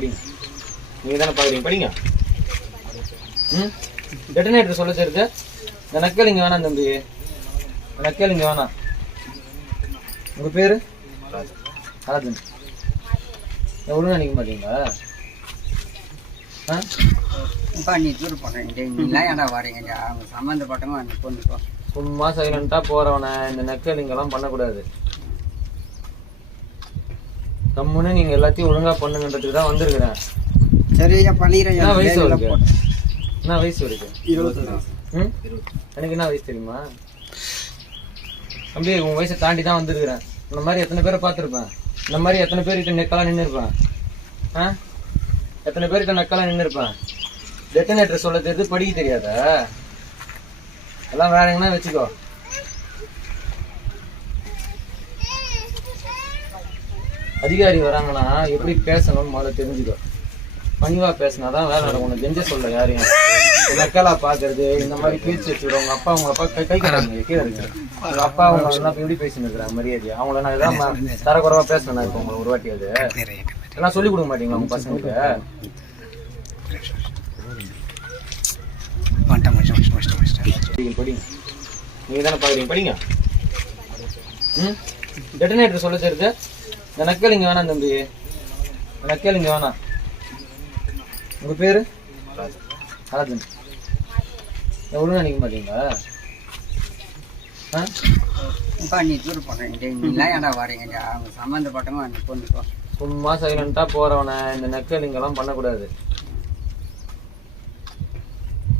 படிங்க. நீங்க தானே பாக்குறீங்க, படிங்க. டெட்டனேட்டர் சொல்ல தெரியுது. இந்த நக்கல் இங்க வேணாம் தம்பி, நக்கல் இங்க வேணாம். உங்க பேரு ராஜன். ஒழுங்கா நிக்க மாட்டீங்களா? சும்மா சைலண்டா போறவன இந்த நக்கல் இங்கெல்லாம் பண்ணக்கூடாது. கம்முன்னு நீங்க எல்லாத்தையும் ஒழுங்கா பண்ணுங்கன்றதுக்கு தான் வந்திருக்கிறேன். சரியா பண்ணிடுறேன். என்ன வயசு இருக்கு? என்ன வயசு இருக்கு? 20. எனக்கு என்ன வயசு தெரியுமா தம்பி? உன் வயசை தாண்டி தான் வந்திருக்கிறேன். இந்த மாதிரி எத்தனை பேரை பார்த்துருப்பேன். இந்த மாதிரி எத்தனை பேர்கிட்ட நெக்கெல்லாம் நின்று இருப்பேன். எத்தனை பேர்கிட்ட நெக்கெல்லாம் நின்று இருப்பேன். டெட்டனேட்டர் சொல்ல தெரியுது, படிக்க தெரியாதா? எல்லாம் வேற எங்கன்னா வச்சுக்கோ. அதிகாரி வராங்கன்னா எப்படி பேசணும்னு முதல்ல தெரிஞ்சுக்கோ. பணிவா பேசினாதான் வேலை நடக்கும். உனக்கு கெஞ்ச சொல்ல யாரையும் நக்கலா பாக்குறது, இந்த மாதிரி பேச்சு வச்சுக்கிறோம். உங்க அப்பா கை கட்டாங்க கீழே இருக்கு. உங்க அப்பா அவங்க எல்லாம் எப்படி பேசின்னு இருக்கிறாங்க மரியாதையா? அவங்கள நான் எதாவது தரக்குறவா பேசணும். இப்போ உங்களுக்கு ஒரு வாட்டி அது எல்லாம் சொல்லி கொடுக்க மாட்டீங்களா உங்க பசங்களுக்கு? படிங்க. நீங்க தானே பாக்குறீங்க, படிங்க. டெட்டனேட்டர் சொல்ல தெரியுது. இந்த நக்கல் இங்க வேணாம் தம்பி, நக்கல் இங்க வேணாம். உங்க பேரு ராஜன். ஒழுங்கா நிக்க மாட்டீங்களா? சும்மா சைலண்டா போறவன இந்த நக்கல் இங்கெல்லாம் பண்ணக்கூடாது.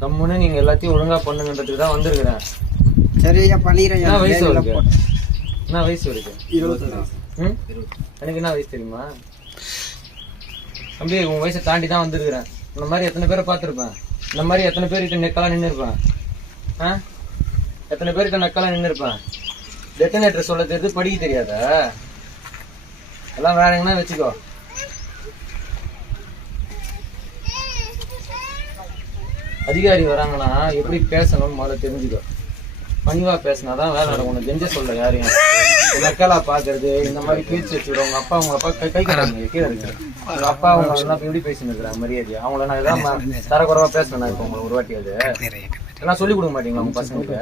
கம்முன்னு நீங்க எல்லாத்தையும் ஒழுங்கா பண்ணுங்கன்றதுக்கு தான் வந்திருக்கிறேன். சரியா பண்ணிடுறேன். என்ன வயசு இருக்கு? என்ன வயசு இருக்கு? 20. எனக்கு என்ன வயசு தெரியுமா தம்பி? உன் வயசை தாண்டி தான் வந்திருக்கிறேன். இந்த மாதிரி எத்தனை பேரை பார்த்துருப்பேன். இந்த மாதிரி எத்தனை பேர்கிட்ட நெக்கெல்லாம் நின்று இருப்பேன். எத்தனை பேர்கிட்ட நக்கெல்லாம் நின்று இருப்பேன். டெட்டனேட்டர் சொல்ல தெரியுது, படிக்க தெரியாதா? எல்லாம் வேற எங்கன்னா வச்சுக்கோ. அதிகாரி வராங்கன்னா எப்படி பேசணும்னு முதல்ல தெரிஞ்சுக்கோ. பணிவா பேசினாதான் வேலை நடக்கும். உனக்கு கெஞ்ச சொல்ல யாரையும் நக்கலா பாக்குறது, இந்த மாதிரி பேச்சு வச்சுக்கிறோம். உங்க அப்பா கை கட்டாங்க கீழே இருக்கு. உங்க அப்பா அவங்க எல்லாம் எப்படி பேசின்னு இருக்கிறாங்க மரியாதையா? அவங்கள நான் எதாவது தரக்குறவா பேசணும். இப்போ உங்களுக்கு ஒரு வாட்டி அது எல்லாம் சொல்லி கொடுக்க மாட்டீங்களா உங்க பசங்களுக்கு?